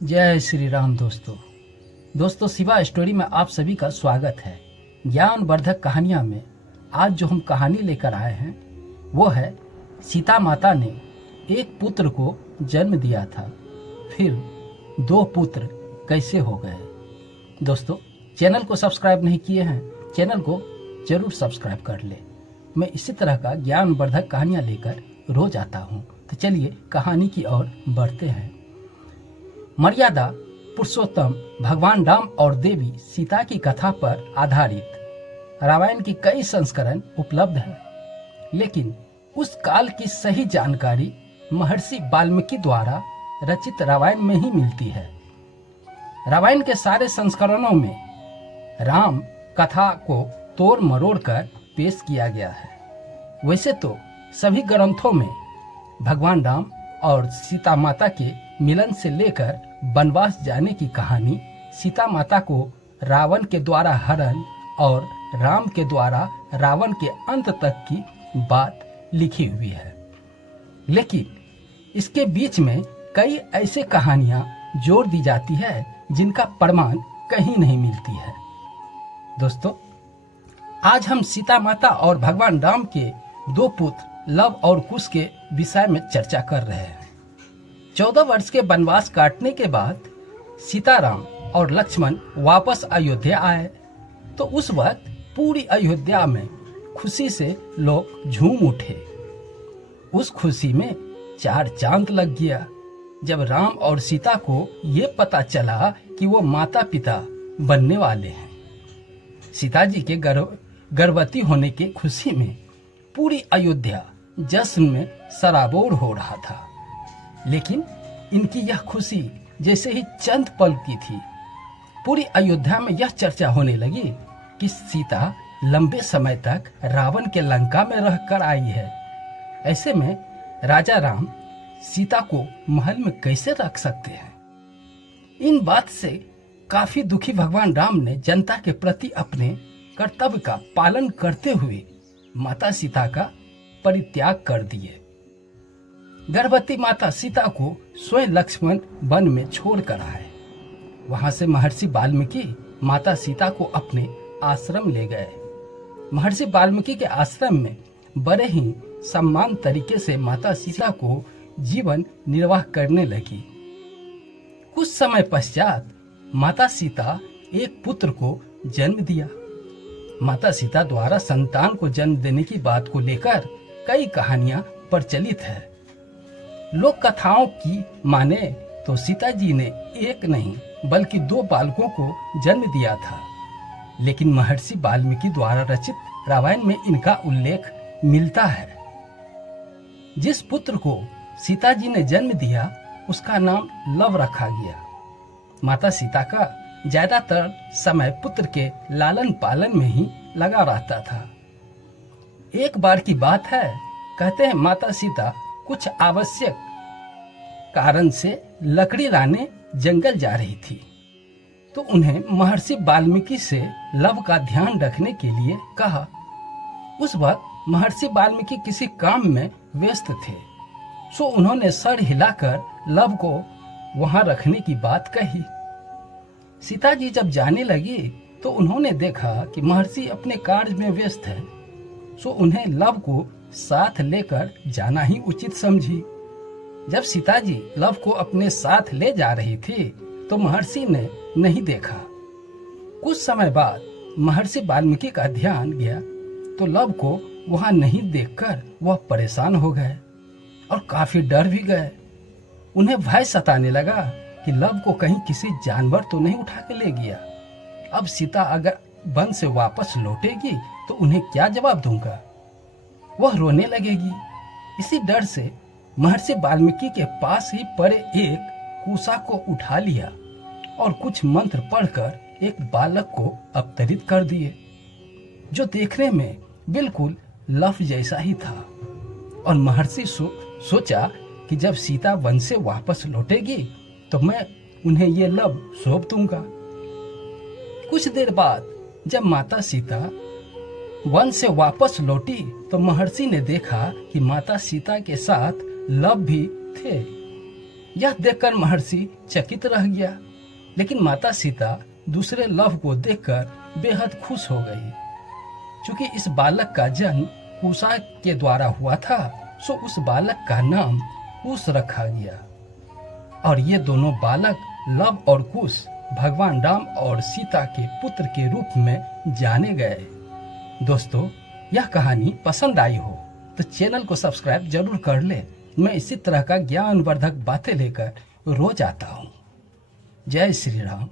जय श्री राम। दोस्तों शिवा स्टोरी में आप सभी का स्वागत है। ज्ञानवर्धक कहानियां में आज जो हम कहानी लेकर आए हैं वो है सीता माता ने एक पुत्र को जन्म दिया था, फिर दो पुत्र कैसे हो गए। दोस्तों चैनल को सब्सक्राइब नहीं किए हैं, चैनल को जरूर सब्सक्राइब कर ले। मैं इसी तरह का ज्ञानवर्धक कहानियां लेकर रोज आता हूं। तो चलिए कहानी की ओर बढ़ते हैं। मर्यादा पुरुषोत्तम भगवान राम और देवी सीता की कथा पर आधारित रामायण की कई संस्करण उपलब्ध हैं, लेकिन उस काल की सही जानकारी महर्षि वाल्मीकि द्वारा रचित रामायण में ही मिलती है। रामायण के सारे संस्करणों में राम कथा को तोड़ मरोड़ कर पेश किया गया है। वैसे तो सभी ग्रंथों में भगवान राम और सीता माता के मिलन से लेकर वनवास जाने की कहानी, सीता माता को रावण के द्वारा हरण और राम के द्वारा रावण के अंत तक की बात लिखी हुई है, लेकिन इसके बीच में कई ऐसे कहानियां जोड़ दी जाती है जिनका प्रमाण कहीं नहीं मिलती है। दोस्तों आज हम सीता माता और भगवान राम के दो पुत्र लव और कुश के विषय में चर्चा कर रहे हैं। 14 वर्ष के वनवास काटने के बाद सीताराम और लक्ष्मण वापस अयोध्या आए तो उस वक्त पूरी अयोध्या में खुशी से लोग झूम उठे। उस खुशी में चार चांद लग गया जब राम और सीता को ये पता चला कि वो माता पिता बनने वाले हैं। सीता जी के गर्भवती होने की खुशी में पूरी अयोध्या जश्न में सराबोर हो रहा था, लेकिन इनकी यह खुशी जैसे ही चंद पल की थी, पूरी अयोध्या में यह चर्चा होने लगी कि सीता लंबे समय तक रावण के लंका में रहकर आई है। ऐसे में राजा राम सीता को महल में कैसे रख सकते हैं। इन बात से काफी दुखी भगवान राम ने जनता के प्रति अपने कर्तव्य का पालन करते हुए माता सीता का परित्याग कर दिए। गर्भवती माता सीता को स्वयं लक्ष्मण वन में छोड़कर आए। वहां से महर्षि वाल्मीकि माता सीता को अपने आश्रम ले गए। महर्षि वाल्मीकि के आश्रम में बड़े ही सम्मान तरीके से माता सीता को जीवन निर्वाह करने लगी। कुछ समय पश्चात माता सीता एक पुत्र को जन्म दिया। माता सीता द्वारा संतान को जन्म देने की बात को लेकर कई कहानियां प्रचलित है। लोक कथाओं की माने तो सीता जी ने एक नहीं बल्कि दो बालकों को जन्म दिया था, लेकिन महर्षि वाल्मीकि द्वारा रचित रामायण में इनका उल्लेख मिलता है। जिस पुत्र को सीता जी ने जन्म दिया उसका नाम लव रखा गया। माता सीता का ज्यादातर समय पुत्र के लालन पालन में ही लगा रहता था। एक बार की बात है, कहते हैं माता सीता कुछ आवश्यक कारण से लकड़ी लाने जंगल जा रही थी, तो उन्हें महर्षि वाल्मीकि से लव का ध्यान रखने के लिए कहा। उस वक्त महर्षि वाल्मीकि किसी काम में व्यस्त थे, सो उन्होंने सर हिलाकर लव को वहां रखने की बात कही। सीता जी जब जाने लगी तो उन्होंने देखा कि महर्षि अपने कार्य में व्यस्त है, सो उन्हें लव को साथ लेकर जाना ही उचित समझी। जब सीता जी लव को अपने साथ ले जा रही थी तो महर्षि ने नहीं देखा। कुछ समय बाद महर्षि वाल्मीकि का ध्यान गया तो लव को वहां नहीं देखकर वह परेशान हो गए और काफी डर भी गए। उन्हें भय सताने लगा कि लव को कहीं किसी जानवर तो नहीं उठा के ले गया। अब सीता अगर वन से वापस लौटेगी तो उन्हें क्या जवाब दूंगा, वह रोने लगेगी। इसी डर से महर्षि वाल्मीकि के पास ही पड़े एक कुसा को उठा लिया और कुछ मंत्र पढ़कर एक बालक को अवतरित कर दिए, जो देखने में बिल्कुल लव जैसा ही था। और महर्षि सोचा कि जब सीता वन से वापस लौटेगी तो मैं उन्हें ये लव सौंप दूंगा। कुछ देर बाद जब माता सीता वन से वापस लौटी तो महर्षि ने देखा कि माता सीता के साथ लव भी थे। यह देखकर महर्षि चकित रह गया, लेकिन माता सीता दूसरे लव को देखकर बेहद खुश हो गई। चूंकि इस बालक का जन्म कुशा के द्वारा हुआ था, सो उस बालक का नाम कुश रखा गया। और ये दोनों बालक लव और कुश भगवान राम और सीता के पुत्र के रूप में जाने गए। दोस्तों, यह कहानी पसंद आई हो तो चैनल को सब्सक्राइब जरूर कर ले। मैं इसी तरह का ज्ञानवर्धक बातें लेकर रोज आता हूँ। जय श्री राम।